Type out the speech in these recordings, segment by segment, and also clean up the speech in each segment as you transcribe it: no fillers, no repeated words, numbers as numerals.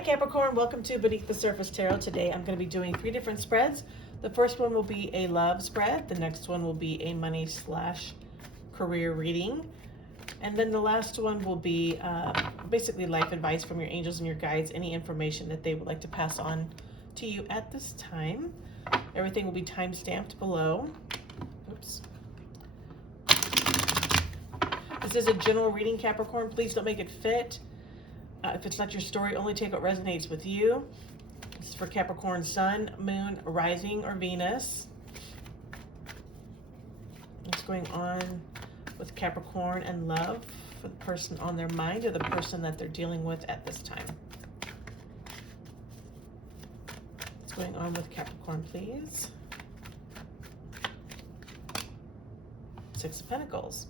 Hi Capricorn, welcome to Beneath the Surface Tarot. Today I'm going to be doing 3 different spreads. The first one will be a love spread. The next one will be a money/career reading. And then the last one will be basically life advice from your angels and your guides, any information that they would like to pass on to you at this time. Everything will be time stamped below. Oops. This is a general reading, Capricorn. Please don't make it fit. If it's not your story, only take what resonates with you. This is for Capricorn Sun, Moon, Rising, or Venus. What's going on with Capricorn and love for the person on their mind or the person that they're dealing with at this time? What's going on with Capricorn, please? 6 of Pentacles.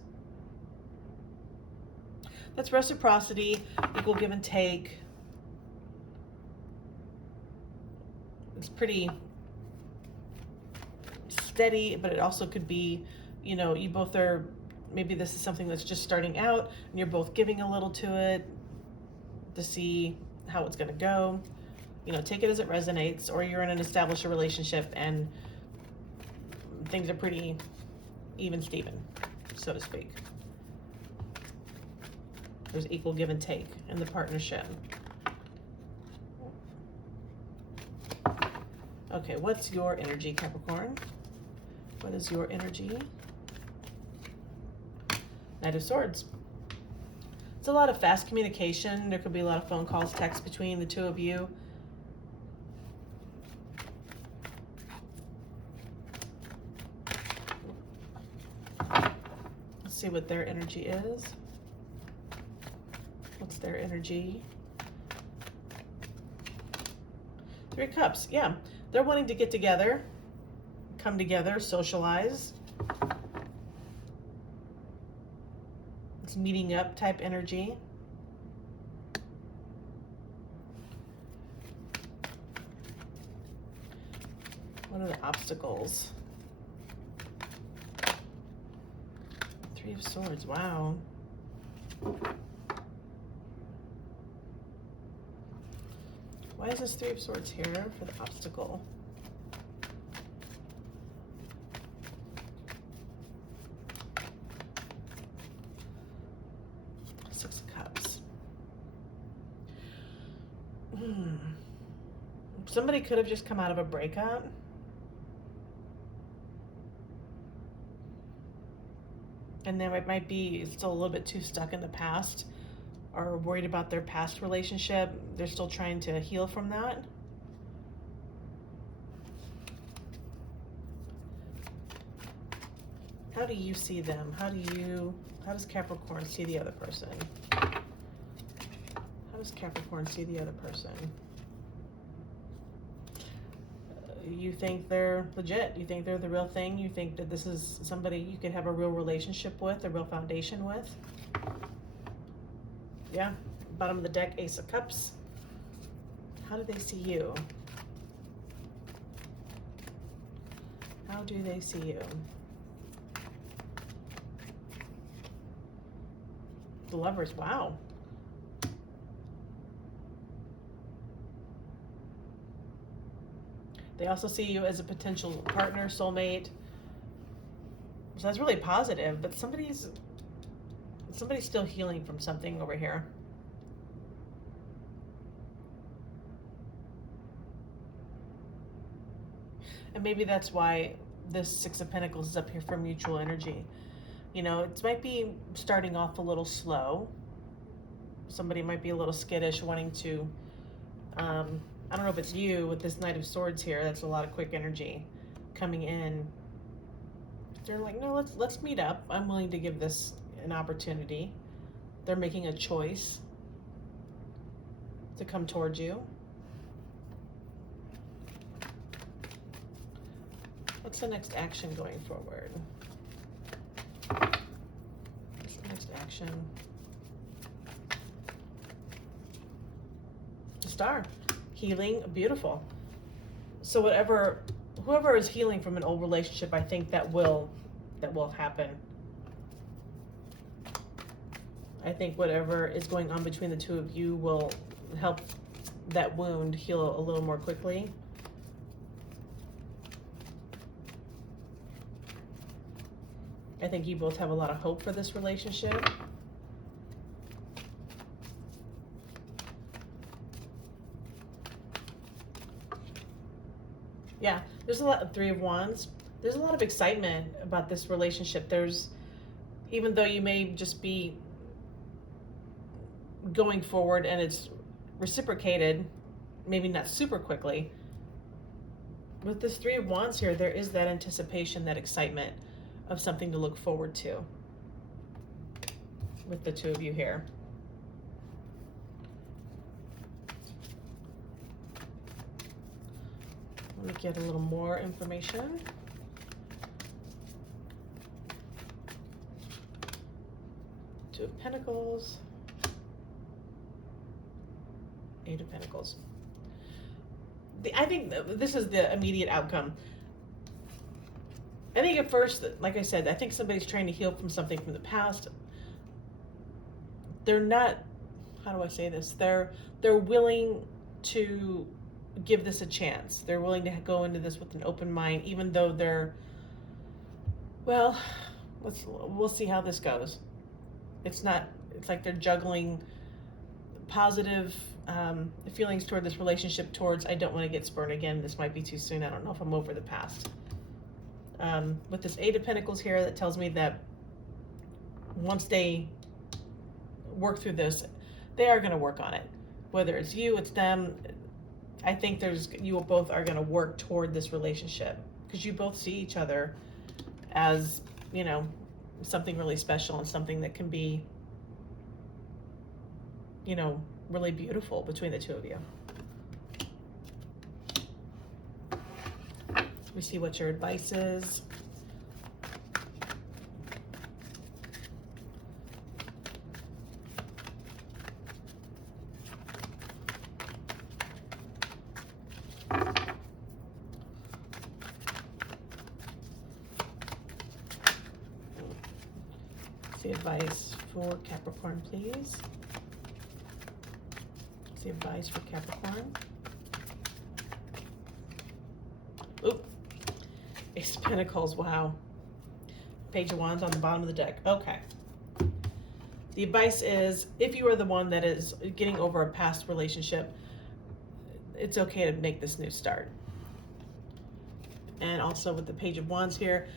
That's reciprocity, equal give and take. It's pretty steady, but it also could be, you know, you both are, maybe this is something that's just starting out and you're both giving a little to it to see how it's going to go. You know, take it as it resonates, or you're in an established relationship and things are pretty even Steven, so to speak. There's equal give and take in the partnership. Okay, what's your energy, Capricorn? What is your energy? Knight of Swords. It's a lot of fast communication. There could be a lot of phone calls, texts between the two of you. Let's see what their energy is. What's their energy? 3 of Cups. Yeah, they're wanting to get together, come together, socialize. It's meeting up type energy. What are the obstacles? 3 of Swords. Wow. Why is this 3 of Swords here for the obstacle? Six of Cups. Somebody could have just come out of a breakup. And they might be still a little bit too stuck in the past, or worried about their past relationship. They're still trying to heal from that. How do you see them? How does Capricorn see the other person? How does Capricorn see the other person? You think they're legit. You think they're the real thing. You think that this is somebody you could have a real relationship with, a real foundation with. Yeah, bottom of the deck, Ace of Cups. How do they see you? How do they see you? The Lovers, wow. They also see you as a potential partner, soulmate. So that's really positive, but somebody's still healing from something over here. And maybe that's why this 6 of Pentacles is up here for mutual energy. You know, it might be starting off a little slow. Somebody might be a little skittish, wanting to, I don't know if it's you with this Knight of Swords here. That's a lot of quick energy coming in. They're like, no, let's meet up. I'm willing to give this an opportunity. They're making a choice to come towards you. What's the next action going forward? What's the next action? Star. Healing. Beautiful. So whoever is healing from an old relationship, I think that will happen. I think whatever is going on between the two of you will help that wound heal a little more quickly. I think you both have a lot of hope for this relationship. Yeah, there's a lot of Three of Wands. There's a lot of excitement about this relationship. There's, even though you may just be going forward and it's reciprocated, maybe not super quickly, with this Three of Wands here, there is that anticipation, that excitement of something to look forward to with the two of you here. Let me get a little more information. Two of Pentacles. Eight of Pentacles. I think this is the immediate outcome. I think at first, like I said, I think somebody's trying to heal from something from the past. They're not, how do I say this? They're willing to give this a chance. They're willing to go into this with an open mind, even though they're, well, we'll see how this goes. It's like they're juggling positive feelings toward this relationship towards, I don't want to get spurned again. This might be too soon. I don't know if I'm over the past. With this Eight of Pentacles here, that tells me that once they work through this, they are going to work on it. Whether it's you, it's them. I think you both are going to work toward this relationship because you both see each other as, you know, something really special and something that can be, you know, really beautiful between the two of you. We see what your advice is. See advice for Capricorn, please. See advice for Capricorn. Oop. Ace of Pentacles, wow. Page of Wands on the bottom of the deck. Okay. The advice is, if you are the one that is getting over a past relationship, it's okay to make this new start. And also with the Page of Wands here,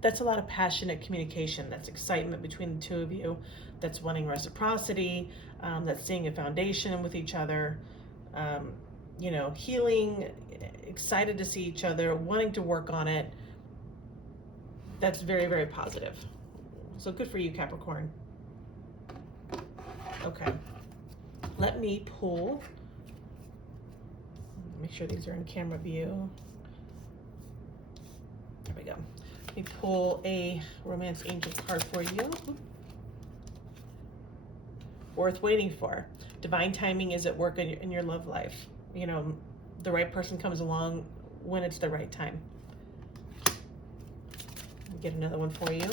that's a lot of passionate communication. That's excitement between the two of you. That's wanting reciprocity. That's seeing a foundation with each other. You know, healing, excited to see each other, wanting to work on it. That's very, very positive. So good for you, Capricorn. Okay. Let me pull. Make sure these are in camera view. There we go. Let me pull a Romance Angel card for you. Worth waiting for. Divine timing is at work in your love life. You know, the right person comes along when it's the right time. Get another one for you.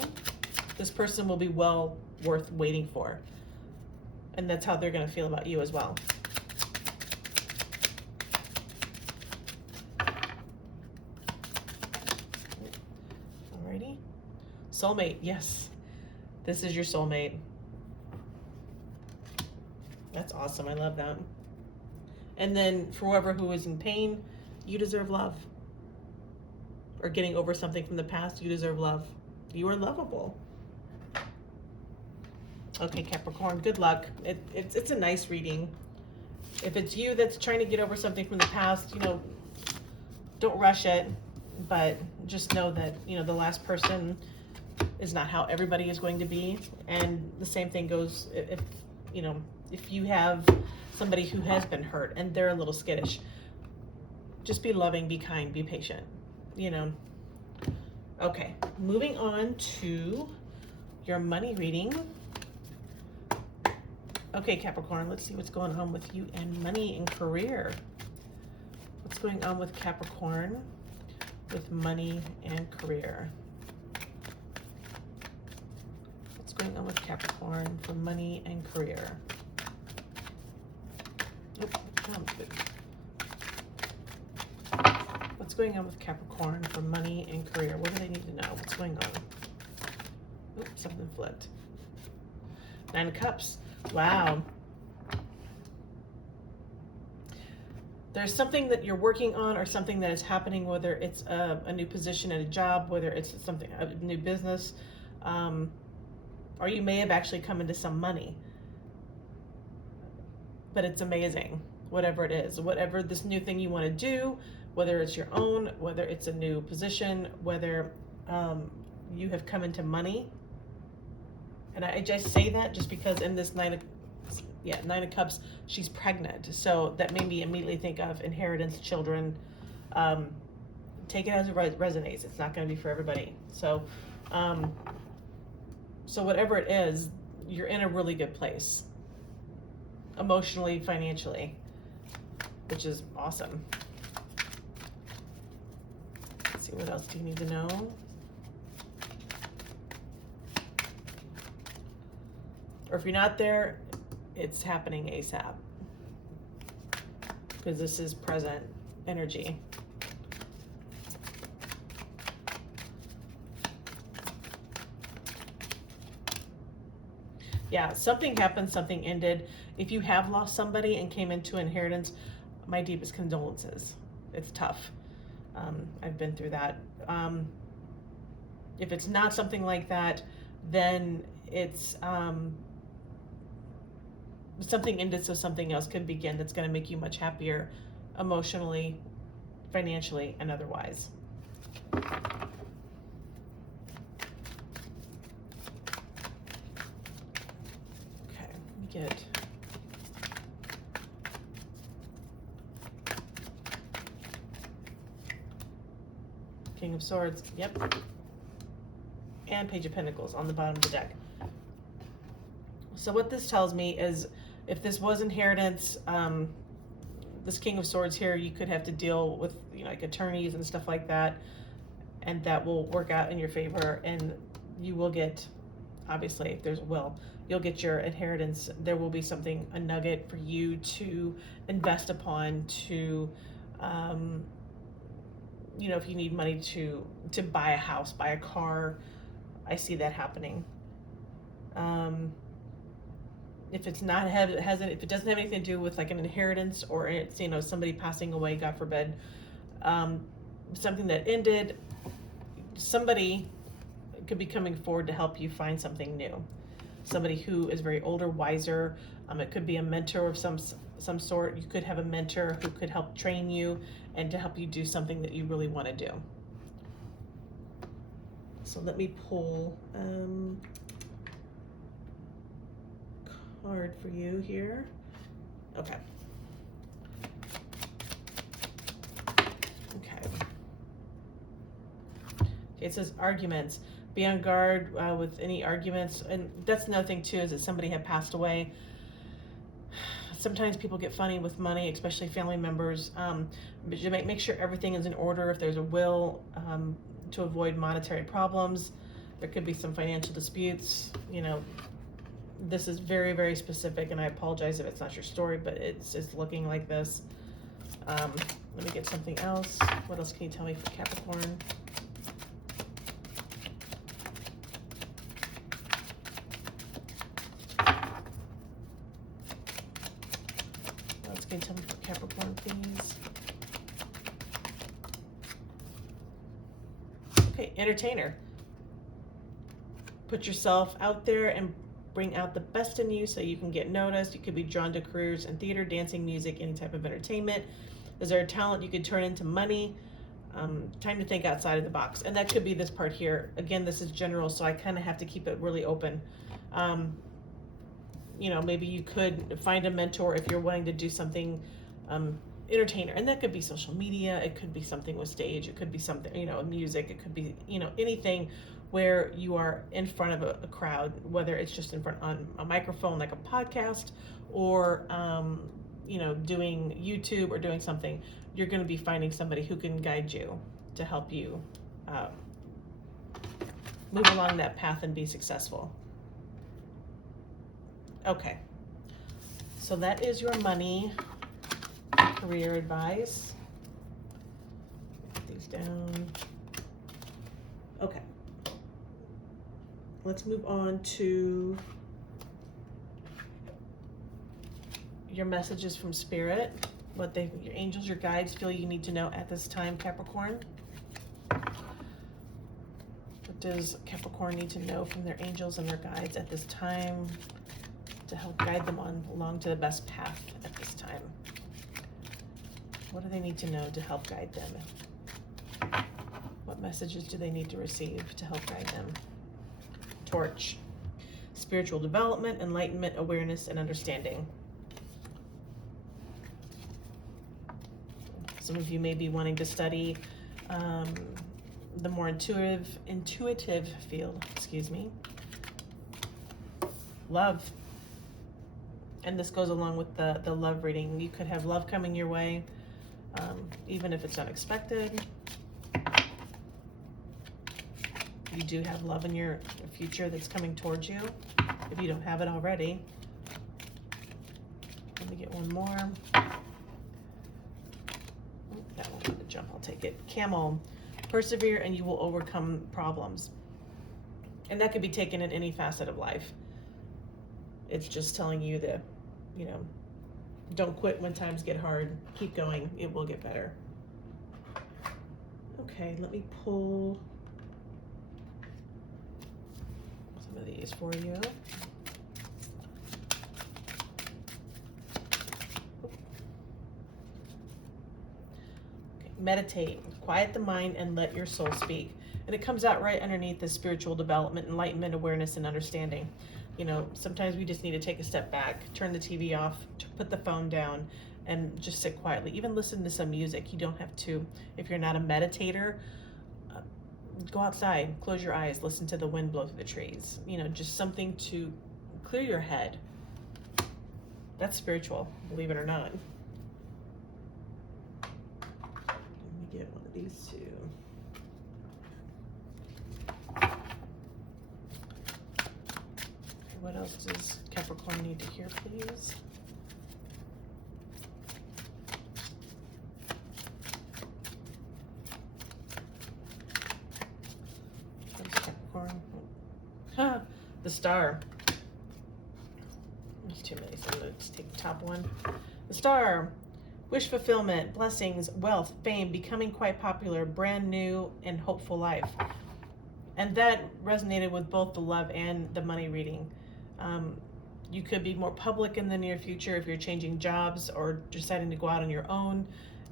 This person will be well worth waiting for. And that's how they're going to feel about you as well. Alrighty. Soulmate, yes. This is your soulmate. That's awesome. I love that. And then for whoever who is in pain, you deserve love. Or getting over something from the past, you deserve love. You are lovable. Okay, Capricorn, good luck. It's a nice reading. If it's you that's trying to get over something from the past, you know, don't rush it. But just know that, you know, the last person is not how everybody is going to be. And the same thing goes if, you know, if you have somebody who has been hurt and they're a little skittish, just be loving, be kind, be patient, you know. Okay, moving on to your money reading. Okay, Capricorn, let's see what's going on with you and money and career. What's going on with Capricorn with money and career? What's going on with Capricorn for money and career? Nope. Good. What's going on with Capricorn for money and career? What do they need to know? What's going on? Oops, something flipped. 9 of Cups. Wow. There's something that you're working on or something that is happening, whether it's a new position at a job, whether it's something, a new business, or you may have actually come into some money. But it's amazing, whatever it is, whatever this new thing you want to do, whether it's your own, whether it's a new position, whether you have come into money. And I just say that just because in this Nine of Cups, she's pregnant. So that made me immediately think of inheritance, children. Take it as it resonates. It's not going to be for everybody. So, so whatever it is, you're in a really good place. Emotionally, financially, which is awesome. Let's see, what else do you need to know? Or if you're not there, it's happening ASAP. Because this is present energy. Yeah, something happened, something ended. If you have lost somebody and came into inheritance, my deepest condolences. It's tough. I've been through that. If it's not something like that, then it's something ended so something else could begin that's going to make you much happier emotionally, financially, and otherwise. Okay, let me get King of Swords, yep, and Page of Pentacles on the bottom of the deck. So what this tells me is, if this was inheritance, this King of Swords here, you could have to deal with, like attorneys and stuff like that, and that will work out in your favor, and you will get, obviously, if there's a will, you'll get your inheritance. There will be something, a nugget for you to invest upon, to, if you need money to buy a house, buy a car. I see that happening. If it's not if it doesn't have anything to do with like an inheritance, or it's somebody passing away, God forbid, something that ended, somebody could be coming forward to help you find something new. Somebody who is very older, wiser. It could be a mentor of some sort. You could have a mentor who could help train you and to help you do something that you really want to do. So let me pull card for you here. Okay. Okay, it says arguments. Be on guard with any arguments. And that's another thing too, is that somebody had passed away. Sometimes people get funny with money, especially family members. But you make sure everything is in order. If there's a will, to avoid monetary problems. There could be some financial disputes. This is very, very specific, and I apologize if it's not your story, but it's looking like this. Let me get something else. What else can you tell me for Capricorn? What else can you tell me for Capricorn, please? Okay, entertainer. Put yourself out there and bring out the best in you so you can get noticed. You could be drawn to careers in theater, dancing, music, any type of entertainment. Is there a talent you could turn into money? Time to think outside of the box. And that could be this part here. Again, this is general, so I kind of have to keep it really open. Maybe you could find a mentor if you're wanting to do something entertainer, and that could be social media, it could be something with stage, it could be something, music, it could be, anything where you are in front of a crowd, whether it's just in front on a microphone like a podcast, or doing YouTube or doing something. You're going to be finding somebody who can guide you to help you move along that path and be successful. Okay, so that is your money. career advice. Put these down. Okay. Let's move on to your messages from Spirit. What your angels, your guides feel you need to know at this time, Capricorn. What does Capricorn need to know from their angels and their guides at this time to help guide them along to the best path at this time? What do they need to know to help guide them? What messages do they need to receive to help guide them? Torch. Spiritual development, enlightenment, awareness, and understanding. Some of you may be wanting to study the more intuitive field, excuse me. Love. And this goes along with the love reading. You could have love coming your way, even if it's unexpected. You do have love in your future that's coming towards you, if you don't have it already. Let me get one more. That one wanted to jump, I'll take it. Camel. Persevere and you will overcome problems. And that could be taken in any facet of life. It's just telling you that, you know, don't quit when times get hard. Keep going. It will get better. Okay, let me pull some of these for you. Okay, meditate. Quiet the mind and let your soul speak. And it comes out right underneath the spiritual development, enlightenment, awareness, and understanding. You know, sometimes we just need to take a step back, turn the TV off, put the phone down, and just sit quietly. Even listen to some music. You don't have to, if you're not a meditator, go outside, close your eyes, listen to the wind blow through the trees. You know, just something to clear your head. That's spiritual, believe it or not. Let me get one of these two. What else does Capricorn need to hear, please? Capricorn. Ah, the star. There's too many, so I'm going to just take the top one. The star. Wish fulfillment, blessings, wealth, fame, becoming quite popular, brand new and hopeful life. And that resonated with both the love and the money reading. You could be more public in the near future if you're changing jobs or deciding to go out on your own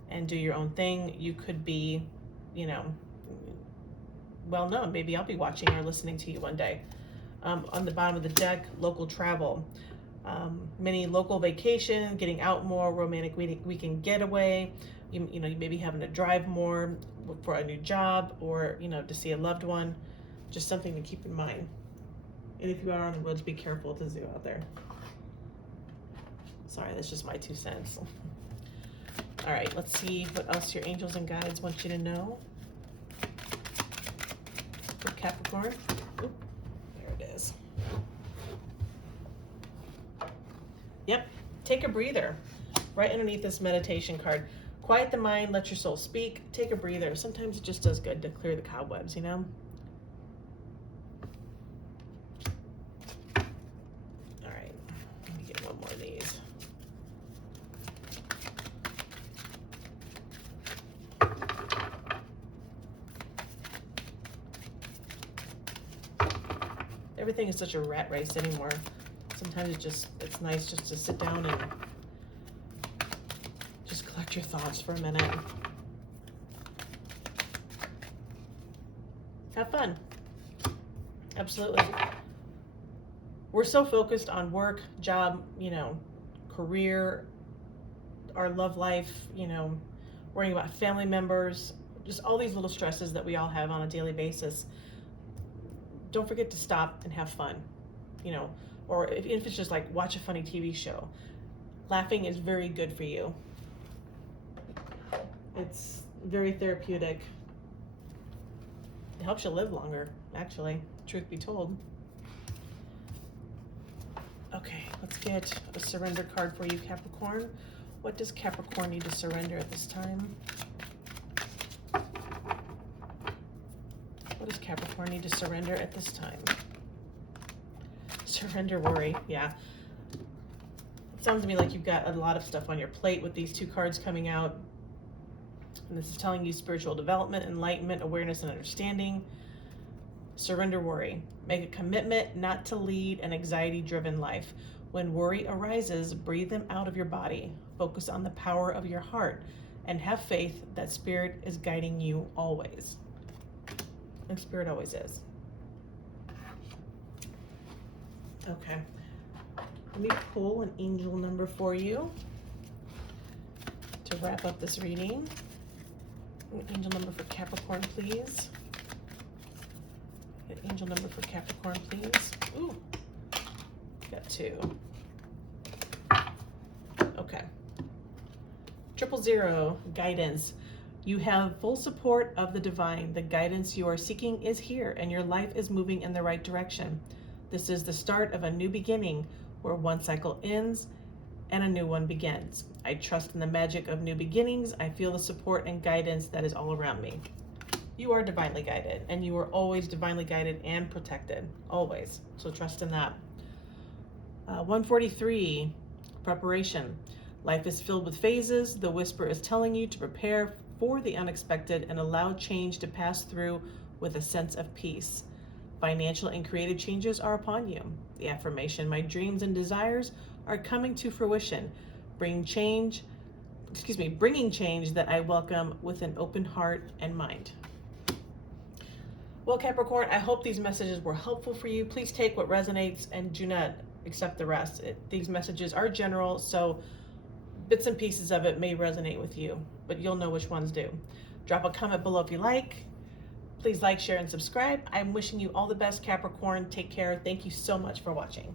and do your own thing. You could be, you know, well known. Maybe I'll be watching or listening to you one day. On the bottom of the deck, local travel. Many local vacation, getting out more, romantic weekend getaway. You know, you may be having to drive more for a new job or, you know, to see a loved one. Just something to keep in mind. And if you are on the roads, be careful with the zoo out there. Sorry, that's just my 2 cents. All right, let's see what else your angels and guides want you to know. For Capricorn. Oop, there it is. Yep, take a breather. Right underneath this meditation card. Quiet the mind, let your soul speak. Take a breather. Sometimes it just does good to clear the cobwebs, you know? More of these. Everything is such a rat race anymore. Sometimes it's nice just to sit down and just collect your thoughts for a minute. Have fun. Absolutely. We're so focused on work, job, you know, career, our love life, you know, worrying about family members, just all these little stresses that we all have on a daily basis. Don't forget to stop and have fun, you know, or if it's just like watch a funny TV show. Laughing is very good for you. It's very therapeutic. It helps you live longer, actually, truth be told. Okay, let's get a surrender card for you, Capricorn. What does Capricorn need to surrender at this time? What does Capricorn need to surrender at this time? Surrender, worry. Yeah. It sounds to me like you've got a lot of stuff on your plate with these two cards coming out. And this is telling you spiritual development, enlightenment, awareness, and understanding. Surrender, worry. Make a commitment not to lead an anxiety-driven life. When worry arises, breathe them out of your body. Focus on the power of your heart and have faith that Spirit is guiding you always. And Spirit always is. Okay. Let me pull an angel number for you to wrap up this reading. An angel number for Capricorn, please. An angel number for Capricorn, please. Ooh, got 2. Okay. 000, guidance. You have full support of the divine. The guidance you are seeking is here, and your life is moving in the right direction. This is the start of a new beginning, where one cycle ends and a new one begins. I trust in the magic of new beginnings. I feel the support and guidance that is all around me. You are divinely guided, and you are always divinely guided and protected, always. So trust in that. 143, preparation. Life is filled with phases. The whisper is telling you to prepare for the unexpected and allow change to pass through with a sense of peace. Financial and creative changes are upon you. The affirmation, my dreams and desires are coming to fruition. Bringing change that I welcome with an open heart and mind. Well, Capricorn, I hope these messages were helpful for you. Please take what resonates and do not accept the rest. These messages are general, so bits and pieces of it may resonate with you, but you'll know which ones do. Drop a comment below if you like. Please like, share, and subscribe. I'm wishing you all the best, Capricorn. Take care. Thank you so much for watching.